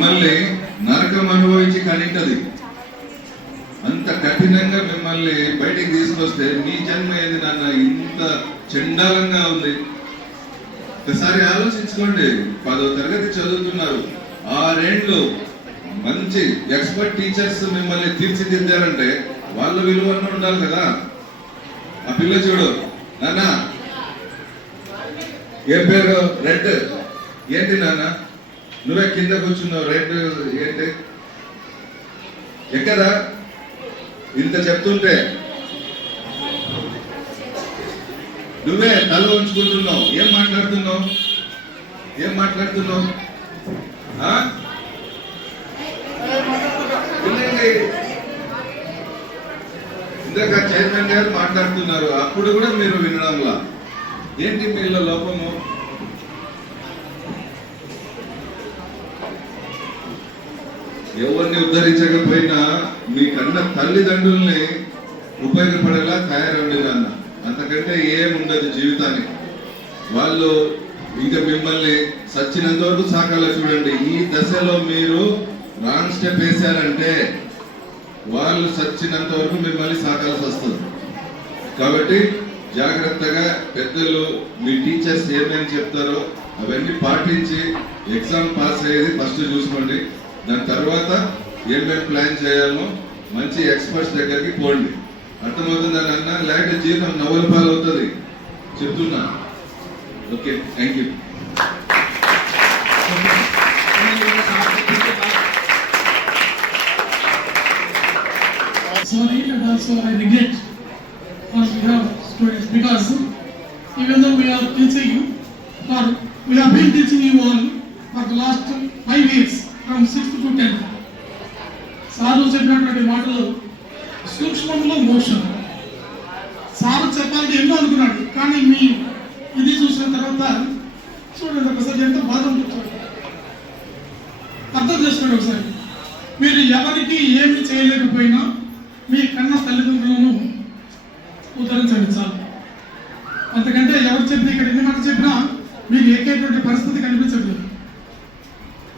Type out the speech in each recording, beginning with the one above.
మిమ్మల్ని నరకం అనుభవించి కనింటది. అంత కఠినంగా మిమ్మల్ని బయటికి తీసుకొస్తే నీ జన్మ ఏది నాన్న? ఇంత చండాలంగా ఉంది. ఒకసారి ఆలోచించుకోండి. పదో తరగతి చదువుతున్నారు. ఆరేండ్లు మంచి ఎక్స్పర్ట్ టీచర్స్ మిమ్మల్ని తీర్చిదిద్దారంటే వాళ్ళ విలువన్న ఉండాలి కదా. ఆ పిల్ల చూడు. నాన్న. ఏం పేరు? రెడ్. ఏంటి నాన్న? నువ్వే కింద కూర్చున్నావు రేటు ఏంటి? ఎక్కడా? ఇంత చెప్తుంటే. నువ్వే తల ఉంచుకుంటున్నావు. ఏం మాట్లాడుతున్నావు? ఏం మాట్లాడుతున్నావు? ఇందాక చైర్మన్ గారు మాట్లాడుతున్నారు. అప్పుడు కూడా మీరు వినడంలా. ఏంటి మీలో లోపము? ఎవరిని ఉద్ధరించకపోయినా మీ కన్న తల్లిదండ్రుల్ని ఉపయోగపడేలా తయారండి నాన్న అంతకంటే ఏముండదు జీవితానికి. వాళ్ళు ఇంకా మిమ్మల్ని సచ్చినంత వరకు సాకాల చూడండి. ఈ దశలో మీరు రాంగ్ స్టెప్ వేశారంటే వాళ్ళు సచ్చినంత వరకు మిమ్మల్ని సాకాల్సి వస్తుంది కాబట్టి జాగ్రత్తగా పెద్దలు మీ టీచర్స్ ఏమేమి చెప్తారో అవన్నీ పాటించి ఎగ్జామ్ పాస్ అయ్యేది ఫస్ట్ చూసుకోండి. దాని తర్వాత ఏమేమి ప్లాన్ చేయాలో మంచి ఎక్స్పర్ట్స్ దగ్గరికి పోండి అర్థమవుతుందని అన్న లేకపోతే జీవితం నవ్వుల పాలు అవుతుంది చెప్తున్నా okay thank you sorry and also I regret on behalf of students because even though we are teaching you, for we have been teaching you all for the last five years from sixth to tenth sir చెప్పినటువంటి మాటలు సూక్ష్మంలో motion. Sir చెప్పాలని ఎన్నో అనుకున్నాడు కానీ మీ ఇది చూసిన తర్వాత చూడండి ఒకసారి ఎంత బాధ ఉంటుంది అర్థం చేసుకోండి ఒకసారి. మీరు ఎవరికి ఏమి చేయలేకపోయినా మీ కన్న తల్లిదండ్రులను ఉద్ధరించండి చాలు అంతకంటే ఎవరు చెప్పినా ఇక్కడ ఎన్ని మాటలు చెప్పినా మీకు ఎక్కేటువంటి పరిస్థితి కనిపించట్లేదు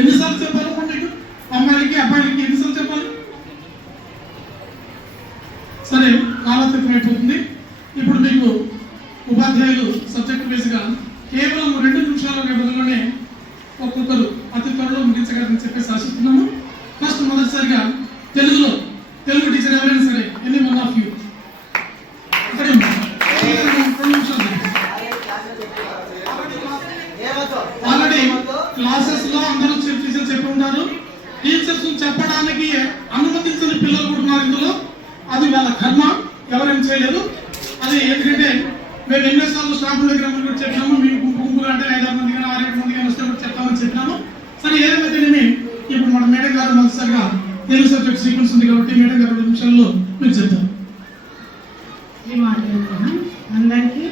ఎన్నిసార్లు చెప్పాలి అప్పుడు మీకు అమ్మాయిలకి అబ్బాయిలకి ఎన్నిసార్లు చెప్పాలి సరే కాలతత్వం అయిపోతుంది ఇప్పుడు మీకు ఉపాధ్యాయులు సబ్జెక్ట్ బేస్గా కేవలం రెండు నిమిషాల వ్యవధిలోనే ఒక్కొక్కరు అతి త్వరలో ముగించగలని చెప్పేసి ఆశిస్తున్నాము. ఫస్ట్ మొదటిసారిగా తెలుగులో తెలుగు టీచర్ ఎవరైనా సరే ఎన్ని వన్ ఆఫ్ యూ? ఆల్రెడీ క్లాసెస్లో అందరూ టీచర్స్ చెప్పి ఉంటారు. టీచర్స్ చెప్పడానికి అనుమతించని పిల్లలు కూడా ఉన్నారు ఇందులో. అది వాళ్ళ కర్మ. ఎవరేం చేయలేదు. అది ఎందుకంటే మేము ఎన్నోసార్లు స్టాఫ్ దగ్గర కూడా చెప్పినాము. మీ గుంపు అంటే ఐదారు మంది కానీ ఆరేడు మంది కానీ వస్తే కూడా చెప్తామని చెప్పినాము. సరే ఏదైతే ఇప్పుడు మన మేడం గారు మొదటిసారిగా తెలుగు సబ్జెక్ట్ సీక్వెన్స్ ఉంది కాబట్టి మేడం గారు రెండు నిమిషాల్లో మీరు చెప్తారు. అందరికీ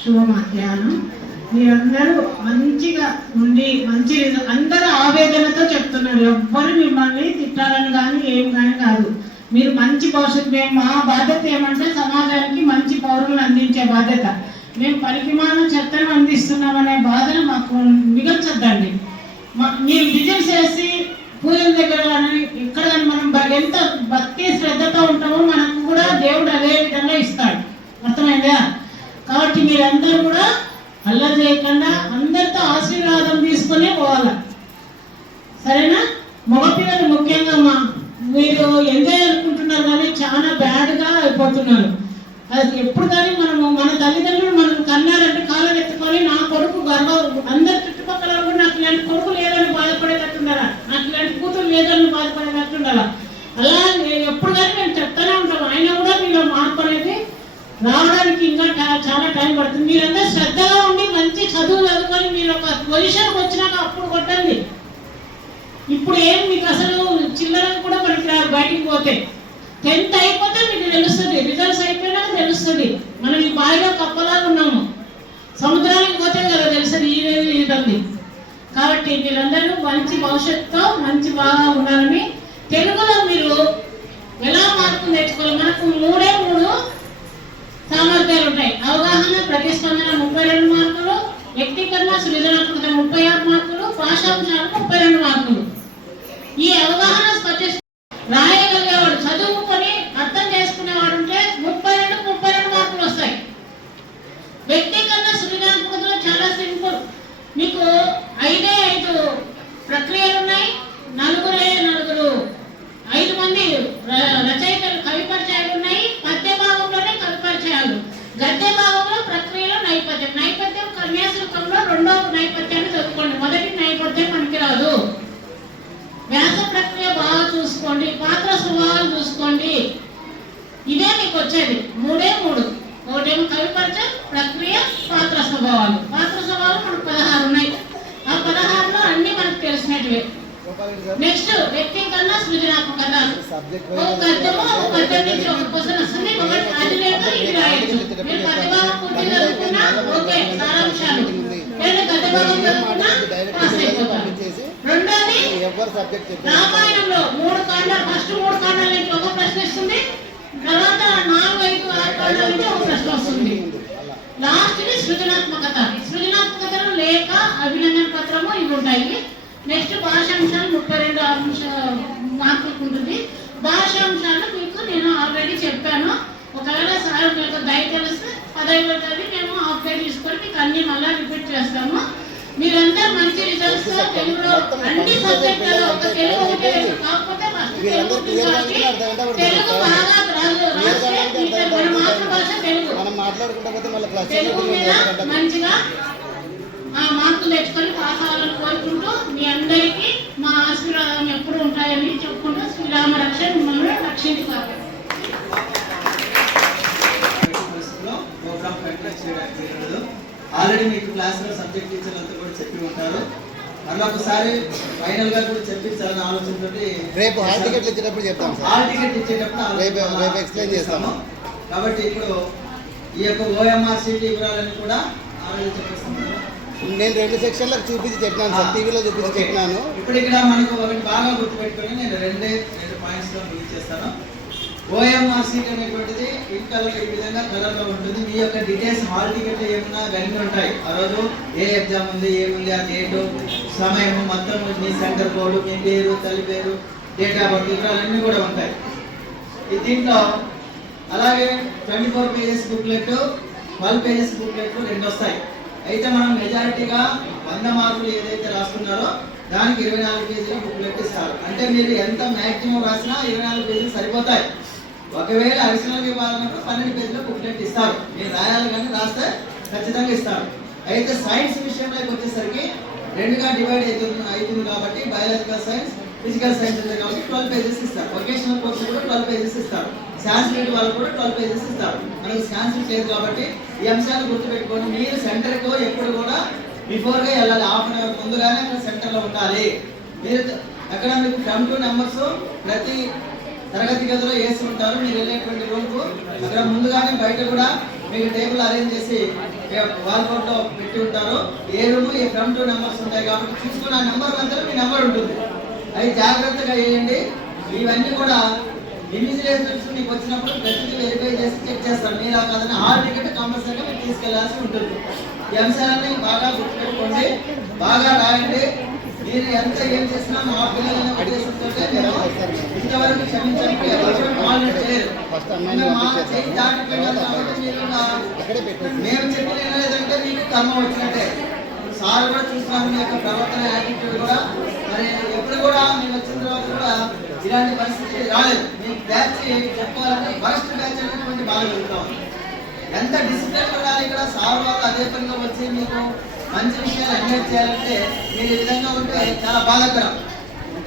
శుభ మధ్యాహ్నం మీరందరూ మంచిగా ఉండి మంచి అందరూ ఆవేదనతో చెప్తున్నారు. ఎవ్వరు మిమ్మల్ని తిట్టాలని కానీ ఏం కానీ కాదు. మీరు మంచి భవిష్యత్తు మేము మా బాధ్యత ఏమంటే సమాజానికి మంచి పౌరులను అందించే బాధ్యత. మేము పరిమాణం చెత్తను అందిస్తున్నామనే బాధను మాకు మిగల్చొద్దండి. మా- మీరు చేసి పూజల దగ్గర ఇక్కడ ఎక్కడ మనం ఎంత భక్తి శ్రద్ధతో ఉంటామో మనకు కూడా దేవుడు అదే విధంగా ఇస్తాడు. అర్థమైందా? కాబట్టి మీరందరూ కూడా అల్ల చేయకుండా అందరితో ఆశీర్వాదం తీసుకునే పోవాలి. సరేనా? మీరు ఎంజాయ్ అనుకుంటున్నారు కానీ చాలా బ్యాడ్గా అయిపోతున్నారు. అది ఎప్పుడు కానీ మనము మన తల్లిదండ్రులు మనం కన్నారంటే కాలం ఎత్తుకొని నా కొడుకు గర్వ అందరి చుట్టుపక్కల కూడా నాకు ఇలాంటి కొడుకు లేదని బాధపడేటట్టుండాలా. నాకు ఇలాంటి కూతురు లేదని బాధపడేటట్టుండాలా. అలా ఎప్పుడు కానీ మేము చెప్తానే ఉంటాం. అయినా కూడా మీలో మార్పు అనేది రావడానికి ఇంకా చాలా టైం పడుతుంది. మీరందరూ శ్రద్ధగా ఉండి మంచి చదువు చదువుకొని మీరు ఒక పొజిషన్కి వచ్చినాక అప్పుడు కొట్టండి. ఇప్పుడు ఏం మీకు అసలు చిల్లర కూడా బయటికి పోతే టెన్త్ అయిపోతే మీకు తెలుస్తుంది రిజల్ట్స్ అయిపోయినాక తెలుస్తుంది. మనం ఈ బావిలో కప్పలాగా ఉన్నాము. సముద్రానికి పోతే కదా తెలుస్తుంది ఈ ఇదండి కాబట్టి మీరందరూ మంచి భవిష్యత్తుతో మంచి బాగా ఉండాలని తెలుగులో మీరు ఎలా మార్పులు నేర్చుకోవాలి? మనకు మూడే మూడు సామర్థ్యాలు ఉంటాయి. అవగాహన ప్రతిస్పందన ముప్పై రెండు మార్కులు వ్యక్తీకరణ సృజనాత్మకత ముప్పై ఆరు మార్కులు భాషాంశాలు ముప్పై రెండు మార్కులు. రాయగలిగేవాడు చదువుకొని అర్థం చేసుకునేవాడు ఉంటే ముప్పై రెండు ముప్పై రెండు మార్కులు వస్తాయి. వ్యక్తిగత సృజనాత్మకతలో చాలా సింపుల్. మీకు ఐదే ఐదు ప్రక్రియలు ఉన్నాయి నలుగురే నలుగురు. ఐదు మంది రచయితలు కవి ఉన్నాయి. పద్య భాగంలోనే కవి గద్య భాగంలో ప్రక్రియలో నైపథ్యం. నైపథ్యం కన్యాశుల్కంలో రెండో నైపథ్యాన్ని చదువుకోండి. మొదటి చూసుకోండి పాత్ర స్వభావాలు చూసుకోండి. ఇదే మీకు వచ్చేది. మూడే మూడు. ఒకటేమో కవిపరచ ప్రక్రియ పాత్ర స్వభావాలు పాత్ర స్వభావాలు మనకు పదహారు ఉన్నాయి. ఆ పదహారులో అన్ని మనకు తెలిసినట్టువే నెక్స్ట్ వ్యక్తి సృజనాత్మకత. ఒక పద్యం నుంచి ఒక క్వశ్చన్ వస్తుంది. అది లేదు ఓకే సారాంశాలు. ఎవరు సబ్జెక్ట్ రామాయణంలో మూడు ఫస్ట్ మూడు కాండాల నుంచి ఒక ప్రశ్న ఇస్తుంది తర్వాత నాలుగు ఐదు ఆరు కాండాల నుంచి ఒక ప్రశ్న వస్తుంది. లాస్ట్ ది సృజనాత్మకత. సృజనాత్మకతలో లేఖ అభినందన పత్రము ఇవి ఉంటాయి. నెక్స్ట్ భాషాంశాలు ముప్పై రెండు అంశ మార్కులకు ఉంటుంది. భాషాంశాలు మీకు నేను ఆల్రెడీ చెప్పాను. ఒకవేళ సార్ మీకు పదవి మేము హాఫ్ తీసుకొని మీకు అన్ని మళ్ళీ రిపీట్ చేస్తాము మీరంతా మంచి రిజల్ట్స్ తెలుగులో అన్ని సబ్జెక్టులలో ఒక తెలుగు ఒకటే. కాకపోతే ఫస్ట్ తెలుగు. తెలుగు బాగా మన మాతృభాష తెలుగు తెలుగు మీద మంచిగా మార్కులు తెచ్చుకొని పాస్ అవ్వాలని కోరుకుంటూ మీ అందరికీ మా ఆశీర్వాదం ఎప్పుడు ఉంటాయని చెప్పుకుంటూ శ్రీరామ రక్ష మిమ్మల్ని రక్షించుకోవాలి పరిస్థితుల్లో ప్రోగ్రామ్ కండక్ట్ చేయడానికి వీలదు ఆల్రెడీ మీకు క్లాస్లో సబ్జెక్ట్ టీచర్లంతా కూడా చెప్పి ఉంటారు. మళ్ళీ ఒకసారి ఫైనల్గా కూడా చెప్పించాలని ఆలోచనతో రేపు హాల్ టికెట్లు ఇచ్చేటప్పుడు చెప్తాం హాల్ టికెట్ ఇచ్చేటప్పుడు ఆలోచన రేపు- రేపు explain చేస్తాము. కాబట్టి ఇప్పుడు ఈ యొక్క ఓఎంఆర్ సీటీ వివరాలను కూడా చెప్పేస్తున్నాను నేను రెండు సెక్షన్లకు చూపించి చెప్పినాను సార్. టీవీలో చూపించి. చెప్పినాను. ఇప్పుడు ఇక్కడ మనకు ఒకటి బాగా గుర్తుపెట్టుకొని నేను రెండే రెండు పాయింట్స్లో ముగించేస్తాను ఓఎంఆర్ అనేటువంటిది పింక్ కలర్ ఈ విధంగా కలర్లో ఉంటుంది. మీ యొక్క డీటెయిల్స్ హాల్ టికెట్ ఏమన్నా అవన్నీ ఉంటాయి. ఆ రోజు ఏ ఎగ్జామ్ ఉంది ఏముంది ఆ డేటు సమయం మొత్తం మీ సెంటర్ కోడ్ మీ పేరు తల్లి పేరు డేట్ ఆఫ్ బర్త్ వివరాలన్నీ కూడా ఉంటాయి. ఈ దీంట్లో అలాగే twenty four pages booklet twelve pages booklet రెండు వస్తాయి. అయితే మనం మెజారిటీగా వంద మార్కులు ఏదైతే రాస్తున్నారో దానికి ఇరవై నాలుగు పేజీలు బుక్లెట్ ఇస్తారు. అంటే మీరు ఎంత మ్యాక్సిమం రాసినా ఇరవై నాలుగు పేజీలు సరిపోతాయి. ఒకవేళ అడిషనల్ ఇవ్వాలన్నప్పుడు పన్నెండు పేజీల బుక్లెట్ ఇస్తారు. నేను రాయాలి కానీ రాస్తే ఖచ్చితంగా ఇస్తాను అయితే సైన్స్ విషయంలోకి వచ్చేసరికి రెండుగా డివైడ్ అవుతుంది అవుతుంది కాబట్టి బయాలజికల్ సైన్స్ ఫిజికల్ సైన్స్ ఉంది కాబట్టి ట్వెల్వ్ పేజెస్ ఇస్తారు. వొకేషనల్ కోర్స్ కూడా ట్వెల్వ్ పేజెస్ ఇస్తారు. సాన్స్క్రిట్ వాళ్ళు కూడా ట్వెల్వ్ పేజెస్ ఇస్తారు. మనకి సాన్స్క్రిట్ లేదు కాబట్టి ఈ అంశాలు గుర్తుపెట్టుకొని మీరు సెంటర్కు ఎప్పుడు కూడా బిఫోర్గా వెళ్ళాలి. హాఫ్ అన్ అవర్ ముందుగానే అక్కడ సెంటర్లో ఉండాలి. మీరు అక్కడ మీకు ఫ్రమ్ టు నెంబర్స్ ప్రతి తరగతి గదిలో వేసి ఉంటారు మీరు వెళ్ళేటువంటి రూమ్కు అక్కడ ముందుగానే బయట కూడా మీకు టేబుల్ అరేంజ్ చేసి వాల్లో పెట్టి ఉంటారు. ఏ రూమ్ ఏ ఫ్రంట్ నెంబర్స్ ఉంటాయి కాబట్టి చూసుకున్న నెంబర్ అంతా మీ నెంబర్ ఉంటుంది. అవి జాగ్రత్తగా వేయండి. ఇవన్నీ కూడా ఇన్విజిలేషన్స్ మీకు వచ్చినప్పుడు ప్రతిదీ వెరిఫై చేసి చెక్ చేస్తారు. మీరు కాదని హాల్ టికెట్ కంపల్సరీగా మీరు తీసుకెళ్ళాల్సి ఉంటుంది. ఈ అంశాలన్నీ బాగా గుర్తుపెట్టుకోండి. బాగా రాయండి. మీరు ఎంత ఏం చేసినా మా పిల్లల ఉద్దేశంతో ఇంతవరకు క్షమించండి ఎవరు మానిటర్ చేయరు. ఫస్ట్ అమ్మాయిని ఇంకా మా పంపించేస్తాము. చేయి దాటిపోయినారు కాబట్టి మీరు నా- అక్కడే పెట్టేసి మేము చెప్పిన లేదంటే మీకు కర్మ వచ్చినట్టే. సార్ కూడా చూస్తున్నాం మీ యొక్క ప్రవర్తన యాటిట్యూడ్ కూడా. మరి ఎప్పుడు కూడా మేము వచ్చిన తర్వాత కూడా ఇలాంటి పరిస్థితి రాలేదు. మీ బ్యాచ్ చెప్పాలంటే ఫస్ట్ బ్యాచ్ అనేటువంటి బాగా జరుగుతాం ఎంత డిసిప్లిన్ ఉండాలి ఇక్కడ? సార్ వాళ్ళు అదే పనిగా వచ్చి మీకు మంచి విషయాలు అడ్మైట్ చేయాలంటే మీరు ఈ విధంగా ఉంటే చాలా బాధాకరం.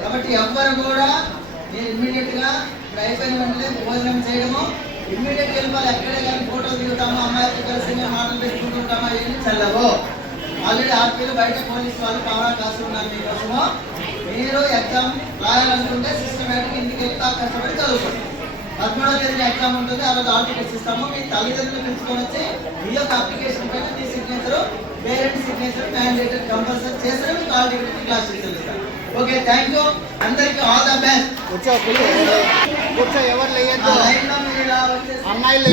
కాబట్టి ఎవ్వరు కూడా మీరు ఇమ్మీడియట్గా ఇప్పుడు అయిపోయిన వెంటనే భోజనం చేయడము ఇమ్మీడియట్ వెళ్ళిపోవాలి. ఎక్కడే కానీ ఫోటో దిగుతామో అమ్మాయి కలిసి మాటలు పెట్టుకుంటుంటామా ఏమి చల్లవు. ఆల్రెడీ ఆర్పీలు బయట పోలీసు వాళ్ళు పారా కాసు ఉన్నారు మీకోసము. మీరు ఎగ్జామ్ రాయాలనుకుంటే సిస్టమేటిక్ ఇంటికి వెళ్తా కష్టపడి చదువుకోండి. పదమూడవ తేదీన ఎగ్జామ్ ఉంటుంది ఆ రోజు ఆల్ ఇస్తాము. మీ తల్లిదండ్రులు పిలుచుకొని వచ్చి మీ యొక్క అప్లికేషన్ పైన మీ signature parent signature mandated compulsory చేస్తే మీకు ఆల్ టికెట్ క్లాస్ ఇస్తాం ఓకే థ్యాంక్ యూ. అందరికీ ఆల్ ద బెస్ట్. కూర్చో ఎవరు వచ్చేసి అమ్మాయిలు